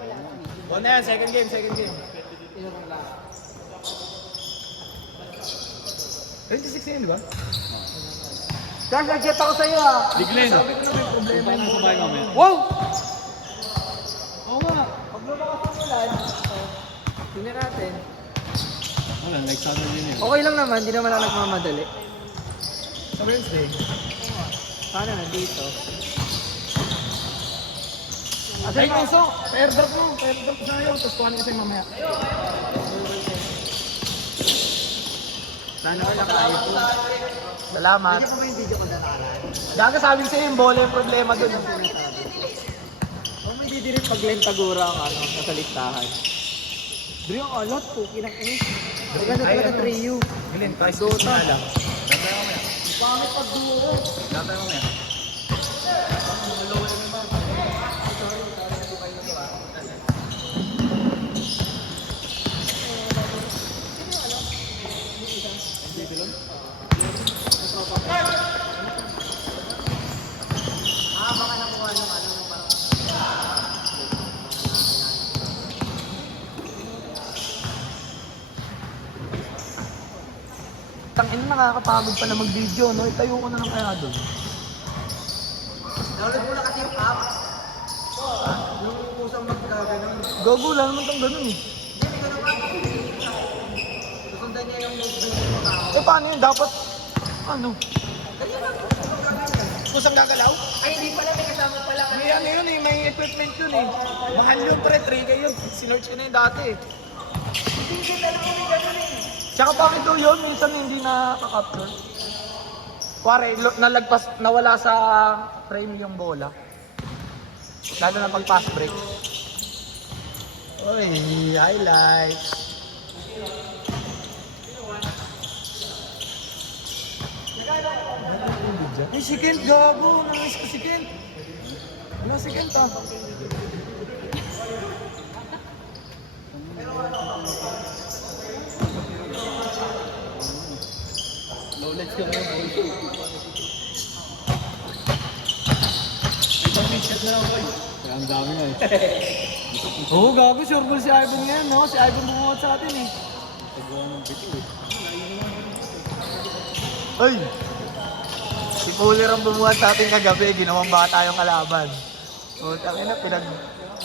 One na yan, second game. Ilan ang last? 26 na yun, di ba? Dash, nag-jet ako sa'yo ah. Biglen. Sabi ko na may problema Paano mo. kumain mamaya? Wow! Oo nga. Pag lumakas ang ulan, tingnan natin. Wala, like Saturday na yun. Okay lang naman, di naman ako nagmamadali. Sa Wednesday. Paano nandito? Ay, Kuso, airdrop mo sa'yo, tapos kuhanin ko sa'yo mamaya. Sana ko lang kaya po. Salamat. Hindi ko ba yung video ko na nakaraan? Gaga sabi ko sa'yo, yung bola yung problema dun. Oh, may didirit pag Lentagura ang ano, nasa listahan. Bro, yung alat po, kinang-inis. Maganda talaga Trio. Glenn, price Dota. na lang. Pangit pag duro. Dapat mamaya. Baka nakuha ng ano, parang... Tangin, nakakapagod pa na mag-video, no? Itayo ko na lang kaya doon. Download mo na kasi yung app. Yung kusang magkaganon. Gago, wala naman kang ganun eh. Hindi ko naman. Susundan niya yung movement mo tao. Eh, paano yun? Dapat, ano? Kusang gagalaw? Ay, hindi pala. May kasama pala. May ano yun eh, may equipment yun eh. Mahal yun pre, 3K yun. Sinerch ko na yun dati eh. Hindi talaga may ganun eh. Tsaka bakit daw yun, minsan hindi nakaka-capture. Kuwari, nalagpas, nawala sa frame yung bola. Lalo na pag pass break. Uy, highlights. Ay, si Kent, gago. Namiss ko si Kent. Wala si Kent ah. Knowledge ka ngayon. May pang-shot na lang, boy. Kaya ang dami na eh. Oo, gago. Sure ball si Ivan ngayon, no? Si Ivan bumuhat sa atin eh. Tagawa ng bitiw eh. Ay! Si Fuller ang bumuhat sa atin kagabi. Ginawang bata yung kalaban. O, tangin na.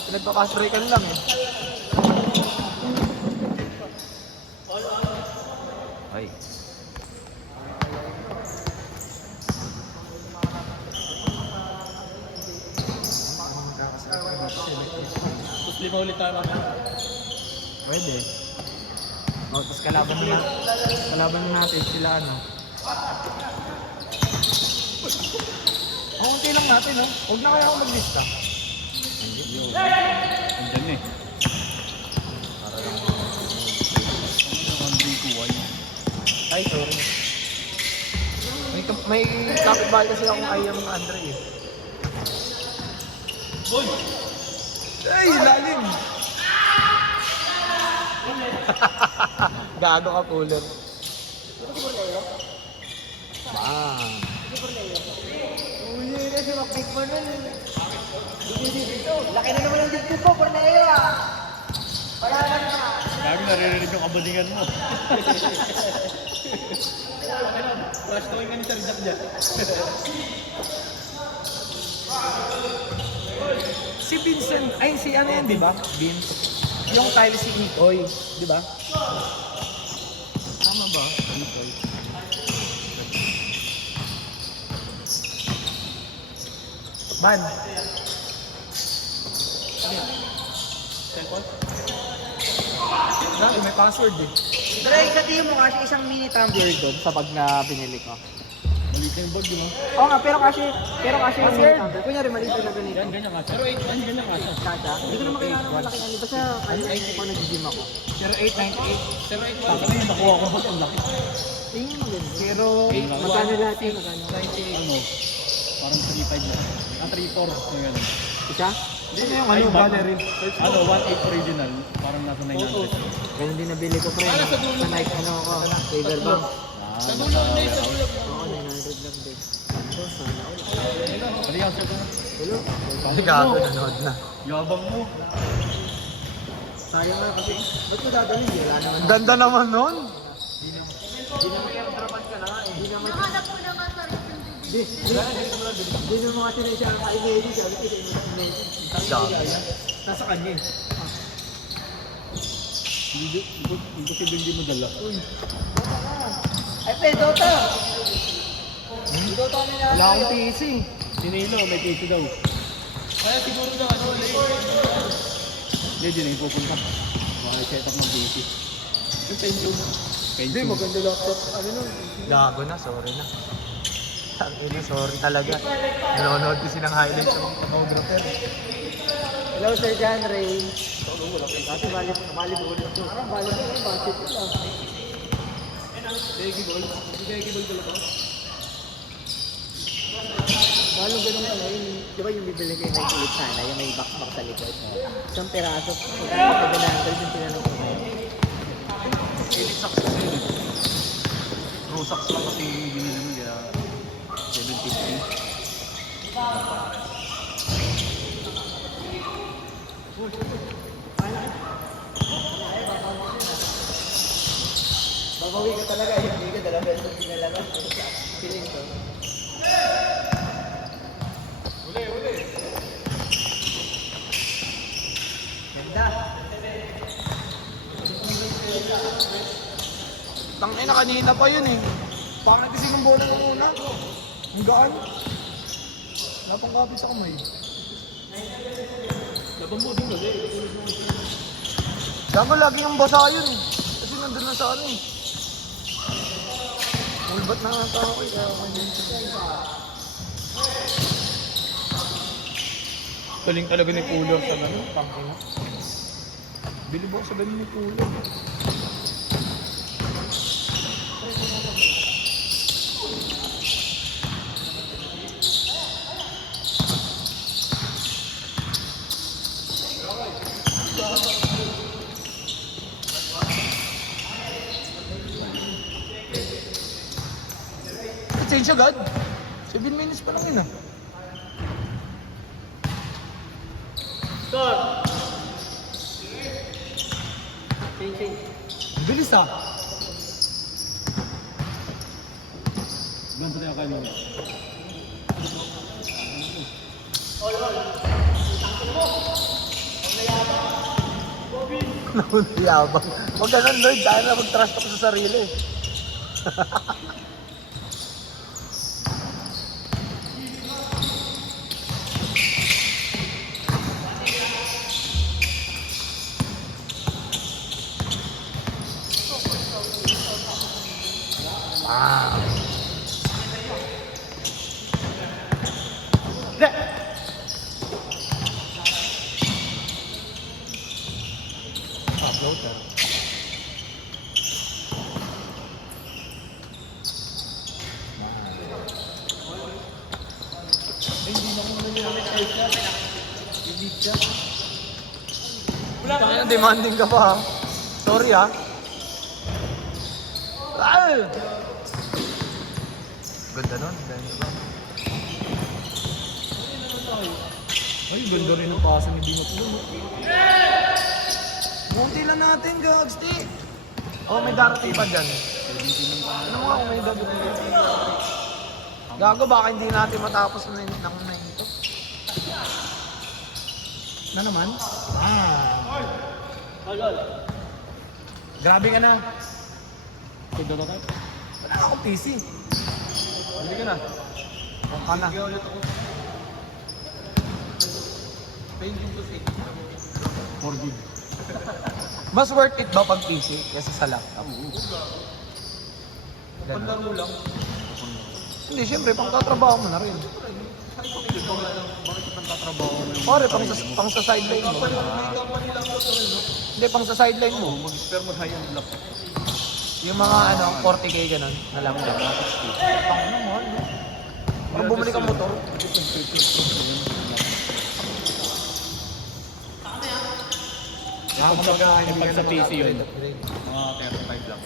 Pinagpapasbreakan lang eh. Ay. Tapos lima ulit tayo mamaya. Pwede. O, tapos kalaban na natin sila ano. Okay lang natin, no? Huwag na kaya ako maglista. Andyan eh. Ay, sorry. May kapitbahay kasi akong ayang Andre eh. Boy! Ay, lalim! Gago ka, Fuller. Bang! Uy, kasi mag-big man nun. Dito. Laki na naman ang dito ko, Corneo ah. Wala na naman. Dami naririnig yung kabadingan mo. Flash towing ka ni Sir Jack dyan. Si Vincent, ay si ano yan, di ba? Vince. Yung tile si Itoy, di ba? Tama ba? Itoy. Ban. Cellphone? Grabe, may password eh. Pero sa tingin mo kasi isang mini tumbler doon sa bag na binili ko. Maliit na yung bag, di ba? Oo nga, pero kasi yung mini tumbler. Kunyari, maliit na ganito. Yan, ganyan ka. Pero 8 yan, ganyan ka. Kasha? Hindi ko naman kailangan malaki ano. Basta ano, pag nag-gym ako. 0898. Pero 8 lang. Tapos nakuha ko ba ang laki? Tingin mo ganun. Pero, Magkano lahat yun? Magkano? Ano? Parang 3.5 na. 3.4. Yung ganun. Isa? hindi na yung ano, battery. Ano, 1.8 original. Parang nasa 900. Ganun din nabili ko, pre. Sa Nike, ano ako, saver bank. Sa dulo na ito. Oo, 900 lang din. Ano, sana all. Mali ang cellphone. Tulo. Gago, nanood na. Yabang mo. Sayang nga kasi. Ba't mo dadalhin? Wala naman. Ganda naman nun. Hindi naman trapan ka na nga eh. Hindi naman. Nahanap ko naman sa recent video. Hindi naman kasi na siya ka-imagine. Sabi ko sa imagine. Nasa kanya eh. Imposible hindi mo dala. Ay, pe, Dota! Dota nila. Wala akong PC. Si Nilo, may PC daw. Kaya siguro na ano, Hindi, di na yung pupunta. Baka set up ng PC. Yung Pentium. Hindi, maganda laptop. Ano nun? Gago na, sorry na. Tangina, sorry talaga. Nanonood kasi ng highlights ng photographer. Hello, Sir John Ray. Dati volleyball. Parang volleyball, basketball lang. Legibol. Hindi legibol ko lang. Malong ganun ano, di ba yung bibili kayo ng kulit sana, yung may back sa likod. Isang peraso, magkano sa 700 yung tinanong ko ngayon. Elite socks kasi yun. Pro socks lang kasi yung binili mo. Kaya 750. Babawi ka talaga, hindi ka dala beses pinalabas. Feeling ko. Ganda. Tangina, kanina pa yun eh. Pangit kasi ng bola ng una. Ang gaan. Wala pang kapit sa kamay. Labang mo din kasi. Gago lagi yung basa yun eh. Kasi nandun na sa ano eh. Ulbat na nga tao eh. Kaya galing talaga ni Pulo sa ganun. Tangina. Bilib ako sa ganun ni Pulo. Change agad. 7 minutes pa lang yun ah. Bilis ah. Ganito tayo kayo mo. Yabang. Huwag ganun Lloyd, dahil na mag-trust ako sa sarili. Wow. Floater. Wala demanding ka pa ha. Sorry ha. Ay! Ganda nun, ganda nun. Ay, ganda rin ang pasa ni Dino Pulo. Munti lang natin, Gagsti. Oh, may darating pa dyan. Ano nga kung may darating? Gago, baka hindi natin matapos na ito. Na naman? Grabe ka na. Pagdala tayo. Wala na akong PC. Hindi ka na. Kung ka na. Painting to fake. 4 gig. Mas worth it ba pag PC kaysa sa laptop? Panlaro lang. Hindi, syempre, pang tatrabaho mo na rin. Bakit ang tatrabaho mo yung... Pare, pang sa sideline mo. Hindi, pang sa sideline mo. Mag-spare mo high-end laptop. Yung mga ano, 40k ganun, na laptop. Pang ano mo, no? Parang bumalik ang motor. Kapag sa PC yun, mga 35 lang.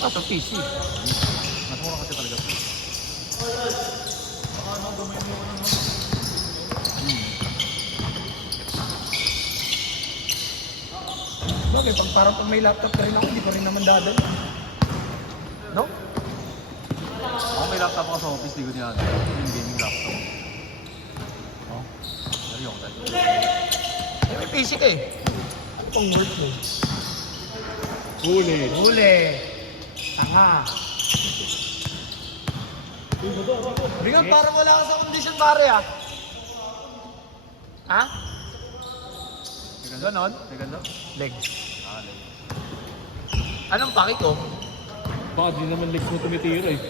Ah, sa PC. Mas mura kasi talaga. Bagay, parang pag may laptop ka rin ako, hindi ko rin naman dadal. No? Ako may laptop ako sa office, di ko niya yung gaming laptop. Oh, seryoso tayo. May PC ka eh. Ano pang work mo? Huli. Huli. Tanga. Ringan, parang wala ka sa condition pare ah. Ha? Ganon? May ganda? Leg. Ah, leg. Anong paki ko? Baka di naman legs mo tumitira eh.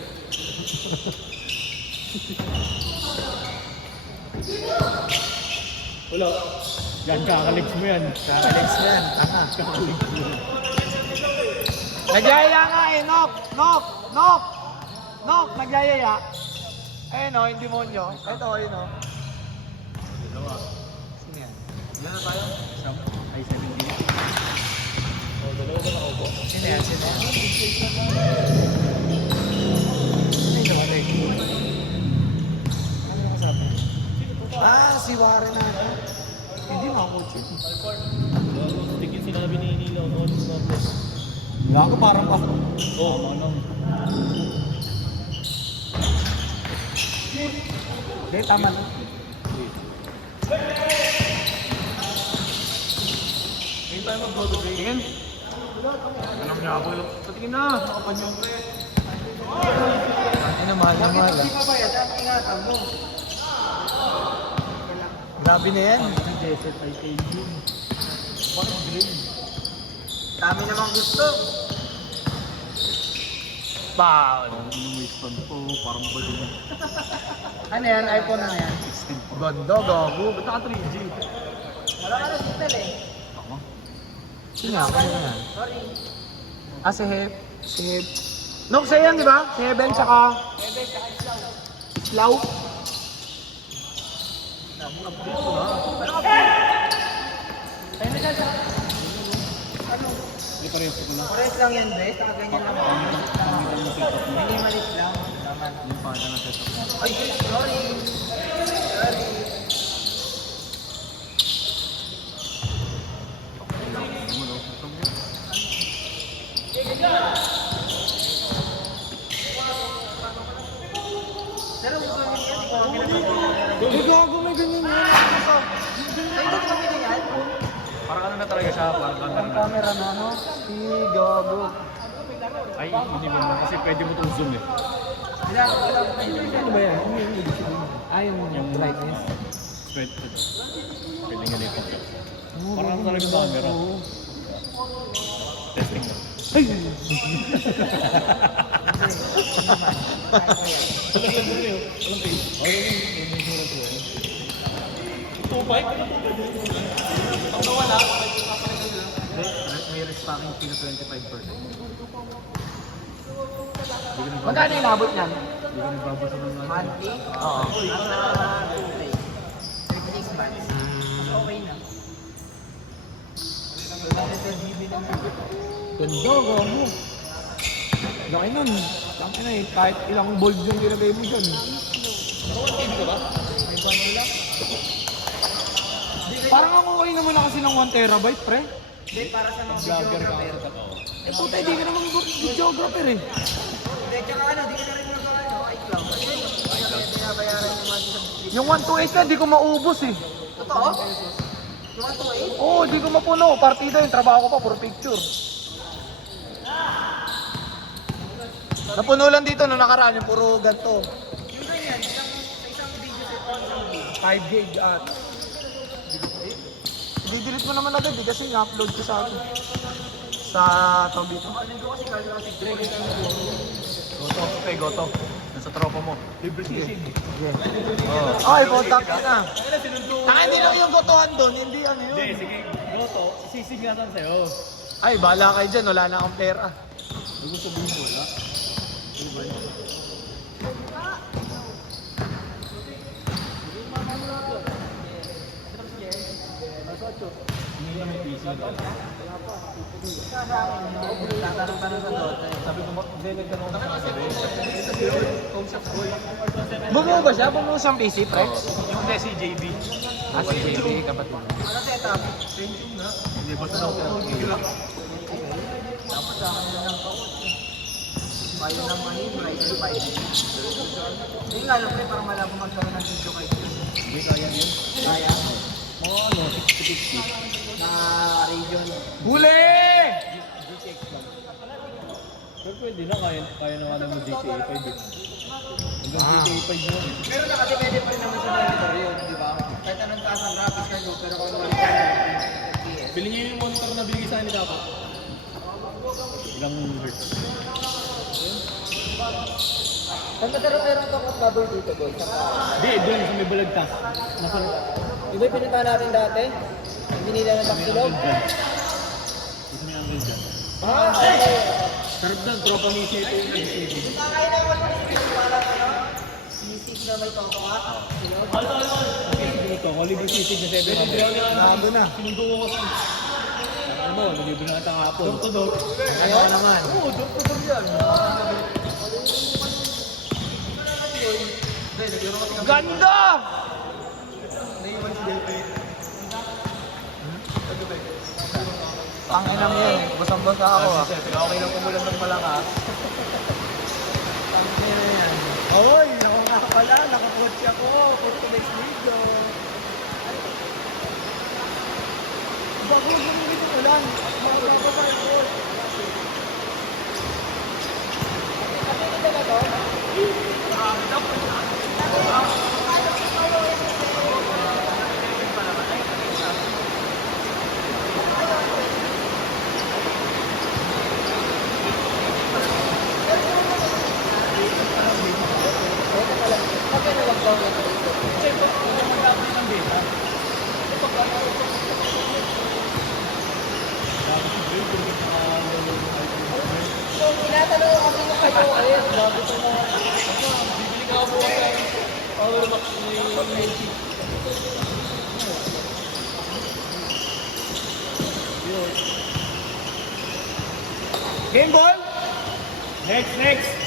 Wala. Yan, kakalegs mo yan. Kakalegs na yan. Tanga. Nagyayaya nga eh, Nok! Nok! Nok! Nok! Nagyayaya. Ayun o, yung demonyo. Ito, ayun o. Sino yan? Yan na tayo. Ay, 17. Sino yan? Sino yan? Sino yan? Ano kasabi? Ah, si Warren na ako. Hindi makakoach yun. Tigil sinabi ni Nilo. Wala ko parang ako. Oo, ano? Hindi, tama na. Ngayon tayo mag-go tingin. Alam niya ako yung... Patingin na! Nakapanyong pre. Ano, mahal na mahal ah. Grabe na yan. Dami namang gusto. Wow. Ang waistband ko, parang bali na. Ano yan? iPhone na yan? 16 Ganda, gago. Ba't naka 3G? Wala ka na signal eh. Tama. Sino nga? Ano yan? Ah, si Hep. Si Hep. Nok, sa'yo yan, di ba? Si Heben, tsaka... Islaw. Hindi pa rin ko na. Pares lang yan, Dre. Saka ganyan lang. Minimalist lang. Naman. Yung pata na setup mo. Ay, sorry. Sorry. Pero kung gawin yan, di ko kami Hindi, gago, may ganyan yan. Ay, hindi ko kami ganyan. Parang ano na talaga siya, parang Ang camera. camera na, no? Si gago. Ay, hindi mo na. Kasi pwede mo itong zoom eh. Ano ba yan? Ano yung ibig sabihin? Ah, yung brightness. Pwede ito. Pwede nga dito. Parang ano talaga sa camera. Testing na. May restocking fee na 25%. Magkano yung labot niyan? Hindi ka nagbabasa ng mga. Monthly? Oo. Nasa 36 months. Okay na. Ganda, gago. Laki nun. Laki na eh. Kahit ilang bulb yung ginagay mo dyan. Parang ang okay naman na kasi ng 1 terabyte, pre. Hindi, para sa mga Vlogger ka videographer. Eh, puta, hindi ka naman videographer eh. Hindi, tsaka ano, di ka na rin mag-ano, iCloud. Kasi binabayaran yung mga sa Yung 128 na, di ko maubos eh. Totoo? Yung 128? Oo, di ko mapuno. Partida yung trabaho ko pa, puro picture. Napuno lang dito nung nakaraan, yung puro ganito. Yung ganyan, sa isang video sa 5 gig at... I-delete mo naman agad eh, kasi i-upload ko sa akin. Sa tawag dito. Goto, pre, goto. Nasa tropa mo. Libre sisig. Oh. Ay, contact na. Hindi lang yung gotohan doon, hindi ano yun. Hindi, sige. Goto, sisig nga saan sa'yo. Ay, bahala kayo dyan, wala na akong pera. Huwag sabihin mo, wala. Hindi na may PC na. Tatanong-tanong sa Dota. Sabi ko, hindi, nagtanong na kasi. Bumuo ba siya? Bumuo siyang PC, Prex? Yung si JB. Si JB, kapatid. Ano setup? Hindi ba sa daw? Dapat sa akin na lang ako. Bayo ng money, price to 5. Yung nga lang, pre, parang malabo magkaroon ng video kahit yun. Hindi kaya yun. Kaya, Mga ano, 60-60. na region. Huli! GTX lang. Pero pwede na, kaya na nga naman GTA 5 eh. Hanggang GTA 5 na. Pero nakadepende pa rin naman sa monitor yun, di ba? Kahit anong taas ang graphics card mo, pero kung monitor FPS. Pili niyo yung monitor na binigay sa akin ni Dapo. Ilang hertz? Saan ba meron ka kung bubble dito, boy? Hindi, doon sa may balagtas. Nasa Di ba yung pinuntahan natin dati? Hindi nila na maksilog? dyan. Ito may angle dyan. Ah, okay. Sarap doon, tropa ni Isi ito yung LCD. Kakain na ako ng parang ano? Sisig na may tongtongat. Silog? Ito, Oliver Sisig na 700. Nando na. Sinundo ko kasi. Ano mo, nalibre na ata hapon. Door to door. Ayun? naman? Oo, doon po doon yan. Ganda! Tangin lang yan. Basang-basa ako ah. Okay lang kumulan ng malakas. Oy, ako nga pala. Nakapotch ako. For today's video. Bago yung dito ko lang. Bago pa pa ito. Tinatanong ko kasi kung kayo ulit. Bago ito na. Game ball? Next!